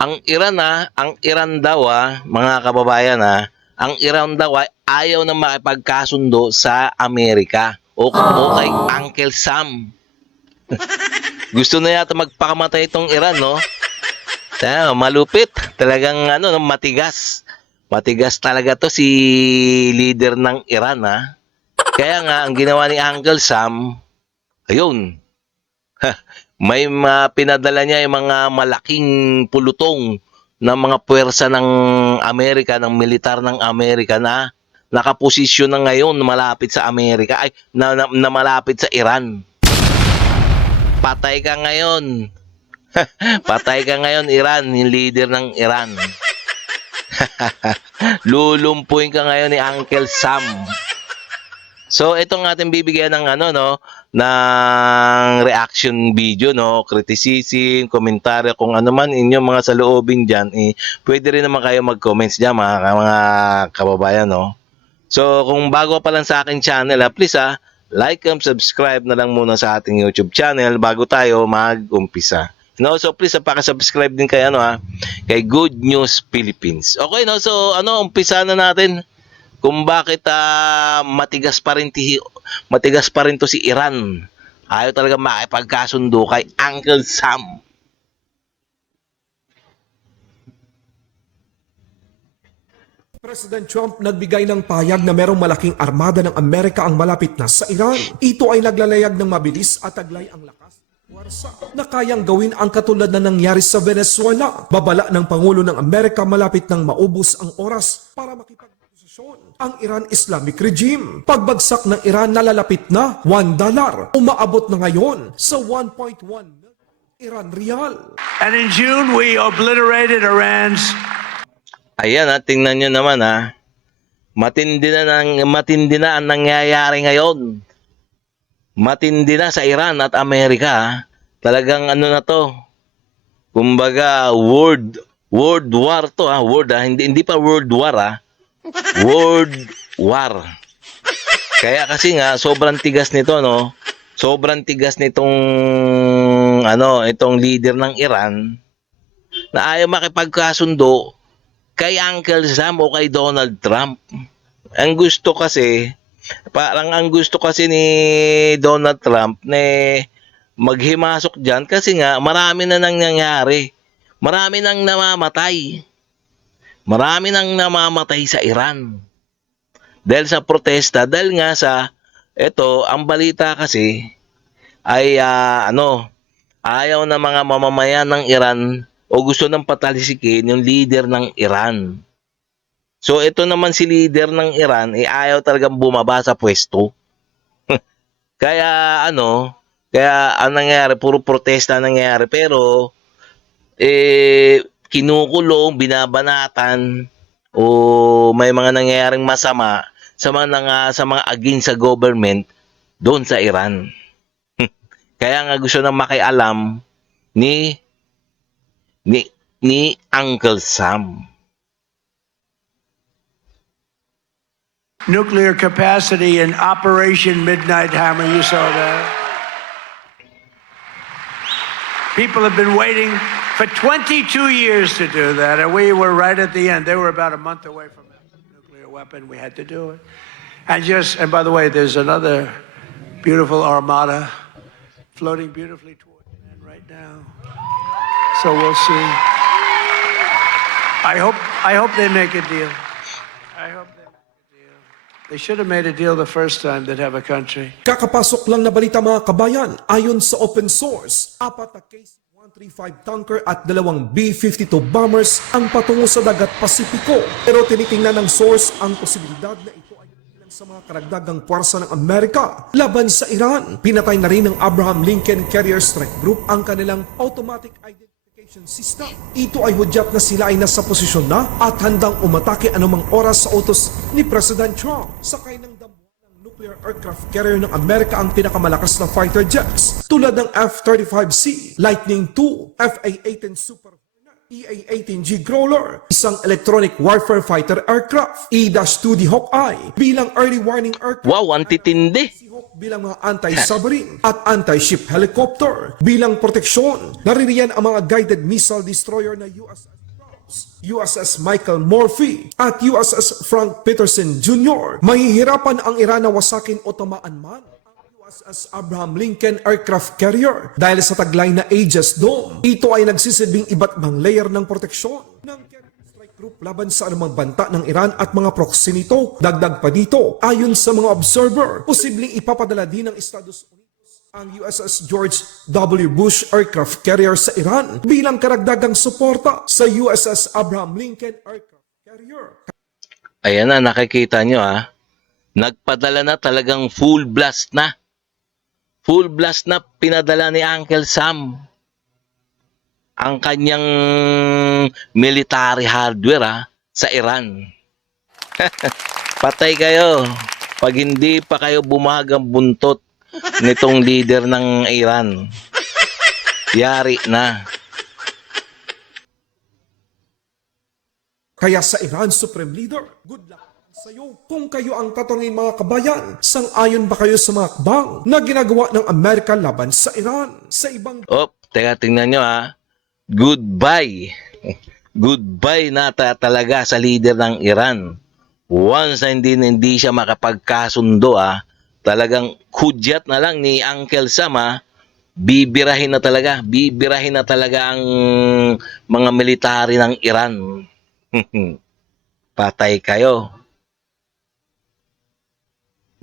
ang Iran daw mga kababayan ang Iran daw ayaw na makipagkasundo sa Amerika o kay Uncle Sam. Gusto na yata magpakamatay itong Iran, no? Malupit. Talagang matigas. Matigas talaga to si leader ng Iran, Kaya nga, ang ginawa ni Uncle Sam, ayun, may pinadala niya yung mga malaking pulutong ng mga puwersa ng Amerika, ng militar ng Amerika na nakaposisyon na ngayon malapit sa Amerika, na malapit sa Iran. Patay ka ngayon. Patay ka ngayon, Iran, yung leader ng Iran. Lulumpuin ka ngayon ni Uncle Sam. So itong ating bibigyan ng ng reaction video, criticism, komentaryo, kung ano man inyong mga saloobin diyan, pwede rin naman kayo mag-comments diyan mga kababayan, So kung bago pa lang sa akin channel, please like and subscribe na lang muna sa ating YouTube channel bago tayo mag-umpisa. So please paki-subscribe din kay kay Good News Philippines. Okay, so umpisa na natin. Kung bakit matigas pa rin to si Iran. Ayaw talaga makipagkasundo kay Uncle Sam. President Trump nagbigay ng pahayag na merong malaking armada ng Amerika ang malapit na sa Iran. Ito ay naglalayag ng mabilis at taglay ang lakas na kayang gawin ang katulad na nangyari sa Venezuela. Babala ng Pangulo ng Amerika malapit nang maubos ang oras para makipagposisyon ang Iran Islamic Regime. Pagbagsak ng Iran nalalapit na $1. Umaabot na ngayon sa 1.1 Iran Rial. And in June, we obliterated Iran's... Ayan tingnan nyo naman matindi na ang nangyayari ngayon. Matindi na sa Iran at Amerika. Talagang na to. Kumbaga world war to hindi pa world war World war. Kaya kasi nga sobrang tigas nito Sobrang tigas nitong itong leader ng Iran na ayaw makipagkasundo kay Uncle Sam o kay Donald Trump. Ang gusto kasi ni Donald Trump na maghimasok diyan kasi nga marami na nang nangyari. Marami nang namamatay. Marami nang namamatay sa Iran. Dahil sa protesta, dahil nga sa ang balita kasi ay ayaw na mga mamamayan ng Iran o gusto nang patalisikin yung leader ng Iran. So ito naman si leader ng Iran ayaw talagang bumaba sa pwesto. Kaya ang nangyayari puro protesta nangyayari, pero kinukulong, binabanatan o may mga nangyayaring masama sa mga against sa government doon sa Iran. Kaya nga gusto nang makialam ni Uncle Sam. nuclear capacity in Operation Midnight Hammer. You saw that. People have been waiting for 22 years to do that, and we were right at the end. They were about a month away from a nuclear weapon. We had to do it. And by the way, there's another beautiful armada floating beautifully toward the end right now. So we'll see. I hope they make a deal. I hope they make a deal. They should have made a deal the first time they'd have a country. Kakapasok lang na balita mga kabayan, ayon sa open source, 4 na KC-135 tanker at 2 B-52 bombers ang patungo sa dagat Pasipiko. Pero tinitingnan ng source ang posibilidad na ito ay ilan sa mga karagdagang puwersa ng Amerika laban sa Iran. Pinatay na rin ng Abraham Lincoln Carrier Strike Group ang kanilang automatic identification system. Ito ay hudyat na sila ay nasa posisyon na at handang umatake anumang oras sa utos ni President Trump. Sakay ng nuclear aircraft carrier ng Amerika ang pinakamalakas na fighter jets tulad ng F-35C, Lightning II, F-A-18 Super Hornet EA-18G Growler, isang electronic warfare fighter aircraft, E-2D Hawkeye bilang early warning aircraft, Wow, ang titindi. Seahawk bilang mga anti-submarine at anti-ship helicopter bilang proteksyon. Naririyan ang mga guided missile destroyer na USS Michael Murphy at USS Frank Peterson Jr. Mahihirapan ang Iran na wasakin o tamaan man USS Abraham Lincoln Aircraft Carrier dahil sa taglay na Aegis Dome. Ito ay nagsisilbing iba't ibang layer ng proteksyon ng carrier strike group laban sa anumang banta ng Iran at mga proxy nito. Dagdag pa dito, ayon sa mga observer, posibleng ipapadala din ng Estados Unidos ang USS George W. Bush Aircraft Carrier sa Iran bilang karagdagang suporta sa USS Abraham Lincoln Aircraft Carrier. Ayan na, nakikita nyo Nagpadala na talagang full blast na. Full blast na pinadala ni Uncle Sam ang kanyang military hardware sa Iran. Patay kayo pag hindi pa kayo bumagang buntot nitong leader ng Iran. Yari na. Kaya sa Iran Supreme Leader, good luck sa iyo. Kung kayo ang tatanungin mga kabayan, sang-ayon ba kayo sa mga akbang na ginagawa ng Amerika laban sa Iran? Sa ibang Teka, tingnan nyo Goodbye. Goodbye na talaga sa leader ng Iran. Once na hindi siya makapagkasundo talagang kudyat na lang ni Uncle Sam bibirahin na talaga ang mga military ng Iran. Patay kayo.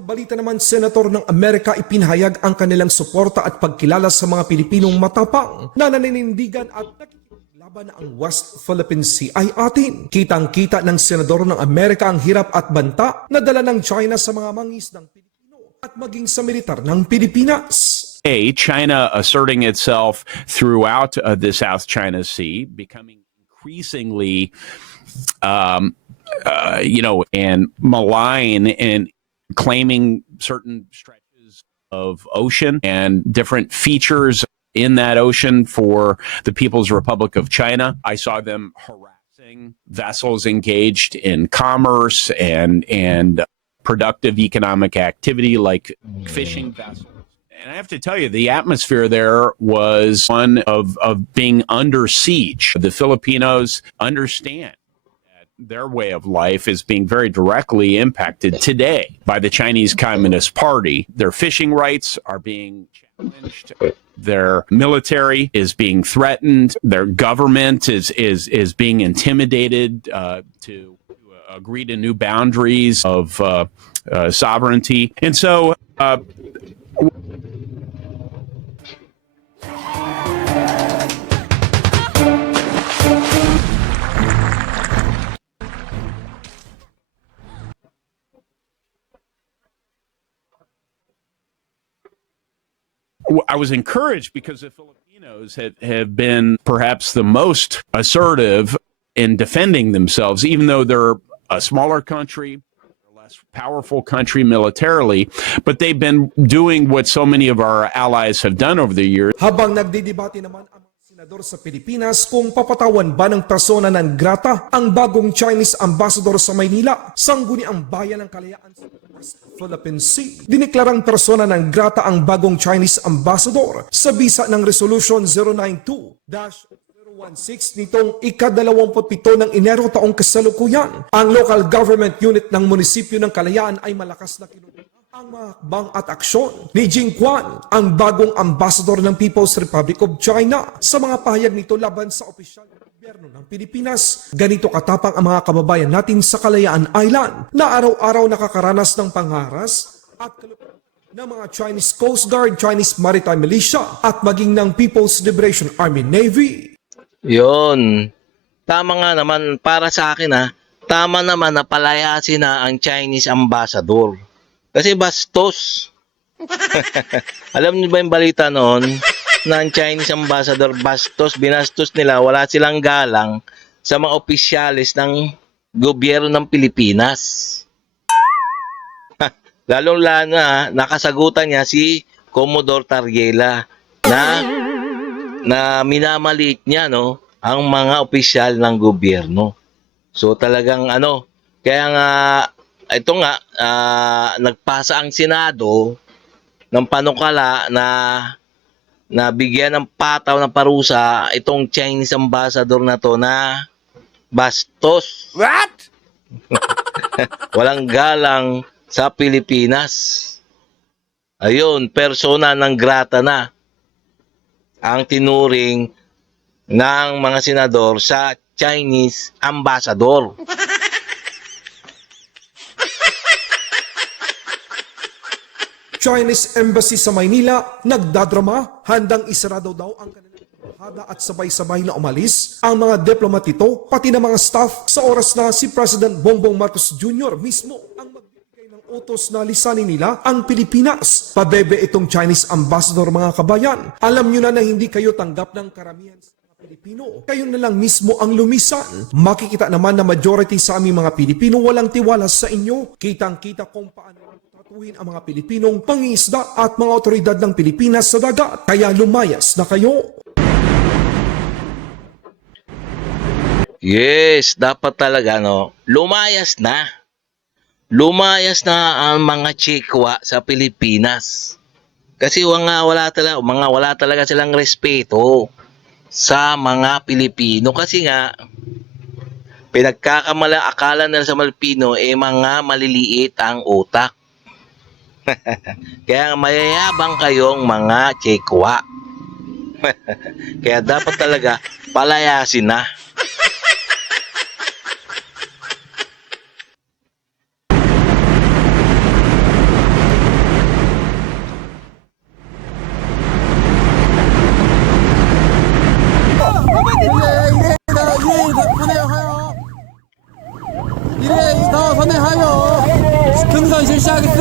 balita naman, Senator ng Amerika ipinahayag ang kanilang suporta at pagkilala sa mga Pilipinong matapang na naninindigan at nakikipaglaban na ang West Philippine Sea ay atin. Kitang-kita ng Senador ng Amerika ang hirap at banta na dala ng China sa mga mangisdang Pilipino at maging sa militar ng Pilipinas. China asserting itself throughout the South China Sea, becoming increasingly, and malign and claiming certain stretches of ocean and different features in that ocean for the People's Republic of China. I saw them harassing vessels engaged in commerce and productive economic activity like fishing vessels. And I have to tell you, the atmosphere there was one of being under siege. The Filipinos understand that their way of life is being very directly impacted today by the Chinese Communist Party. Their fishing rights are being challenged. Their military is being threatened. Their government is being intimidated to agree to new boundaries of sovereignty. And so I was encouraged because the Filipinos have been perhaps the most assertive in defending themselves, even though they're a smaller country, a less powerful country militarily, but they've been doing what so many of our allies have done over the years. Habang nagdidebate naman ang mga senador sa Pilipinas kung papatawan ba ng persona non grata ang bagong Chinese ambassador sa Maynila, sangguni ang bayan ng kalayaan sa West Philippine Sea. Diniklarang persona non grata ang bagong Chinese ambassador sa bisa ng Resolution 092-016 nitong ika-27 ng Enero taong kasalukuyan. Ang local government unit ng munisipyo ng Kalayaan ay malakas na kinuha ang mga hakbang at aksyon ni Jing Quan, ang bagong ambassador ng People's Republic of China, sa mga pahayag nito laban sa opisyal ng gobyerno ng Pilipinas. Ganito katapang ang mga kababayan natin sa Kalayaan Island na araw-araw nakakaranas ng pangharas at kalupitan ng mga Chinese Coast Guard, Chinese Maritime Militia at maging ng People's Liberation Army Navy. Yun. Tama nga naman, para sa akin tama naman na palayasin na ang Chinese ambassador. Kasi bastos. Alam niyo ba yung balita noon na ang Chinese ambassador bastos, binastos nila, wala silang galang sa mga opisyalis ng gobyerno ng Pilipinas. Lalong-lalo nakasagutan niya si Commodore Tariela na minamaliit niya ang mga opisyal ng gobyerno. So talagang ano, kaya nga ito nga nagpasa ang Senado ng panukala na bigyan ng pataw ng parusa itong Chinese ambassador na to na bastos. What? Walang galang sa Pilipinas. Ayun, persona non grata na ang tinuring ng mga senador sa Chinese ambassador. Chinese Embassy sa Maynila nagdadrama, handang isarado daw ang kanilang embahada at sabay-sabay na umalis ang mga diplomat ito pati na mga staff sa oras na si President Bongbong Marcos Jr. mismo ang magbibigay ng utos na lisanin nila ang Pilipinas. Pabebe itong Chinese ambassador, mga kabayan. Alam nyo na hindi kayo tanggap ng karamihan sa mga Pilipino. Kayo na lang mismo ang lumisan. Makikita naman na majority sa aming mga Pilipino walang tiwala sa inyo. Kitang-kita kung paano tratuhin ang mga Pilipinong pangingisda at mga otoridad ng Pilipinas sa dagat. Kaya lumayas na kayo. Yes, dapat talaga no, lumayas na. Lumayas na ang mga Chikwa sa Pilipinas. Kasi wala talaga silang respeto sa mga Pilipino. Kasi nga akala nila sa Pilipino mga maliliit ang utak. Kaya mayayabang kayong mga Chikwa. Kaya dapat talaga palayasin na. 이래 선회하여 등산 실시하겠음.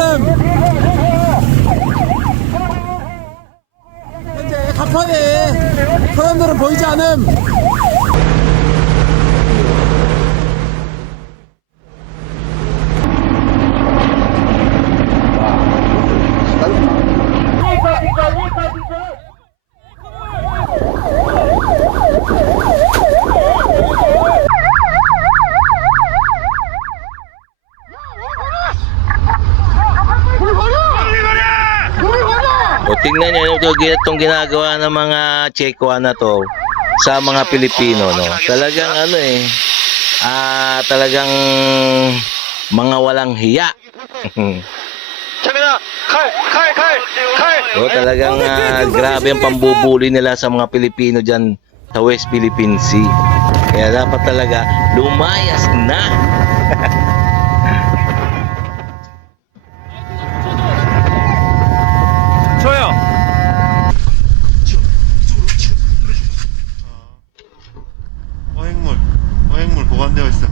현재 갑판에 사람들은 보이지 않음. O tingnan nyo itong ginagawa ng mga Chekwa na to sa mga Pilipino, no. Talagang talagang mga walang hiya. O talagang grabe ang pambubuli nila sa mga Pilipino diyan sa West Philippine Sea. Kaya dapat talaga lumayas na. 저요. 어획물 보관되어 있어.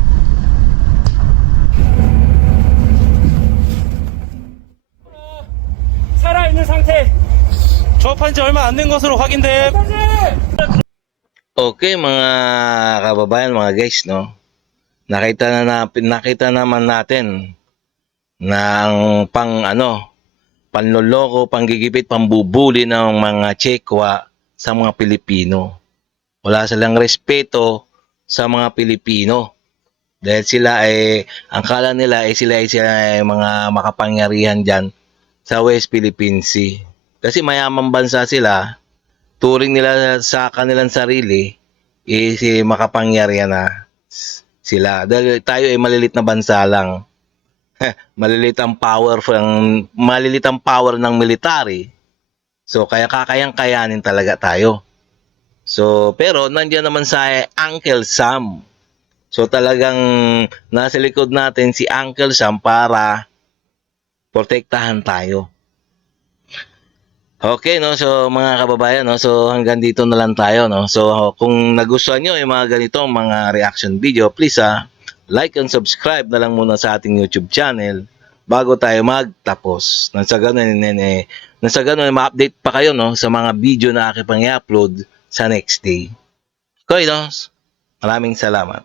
살아있는 상태. 조업한 지 얼마 안 된 것으로 확인됨. Okay, mga kababayan, mga guys, no. Nakita naman natin na ang panloloko, panggigipit, pambubuli ng mga Chekwa sa mga Pilipino. Wala silang respeto sa mga Pilipino. Dahil sila ang kala nila sila ay mga makapangyarihan dyan sa West Philippine Sea. Kasi mayamang bansa sila, turing nila sa kanilang sarili, makapangyarihan na sila. Dahil tayo ay malilit na bansa lang. Malilit ang power ng military. So kaya kakayang-kayanin talaga tayo. So pero nandiyan naman sa Uncle Sam. So talagang nasa likod natin si Uncle Sam para protektahan tayo. Okay, no? So mga kababayan, no? So hanggang dito na lang tayo, no? So kung nagustuhan nyo yung mga ganitong mga reaction video, please like and subscribe na lang muna sa ating YouTube channel bago tayo magtapos. Nang sa ganun ma-update pa kayo, no, sa mga video na aking pang i-upload sa next day. Okay, no? Maraming salamat.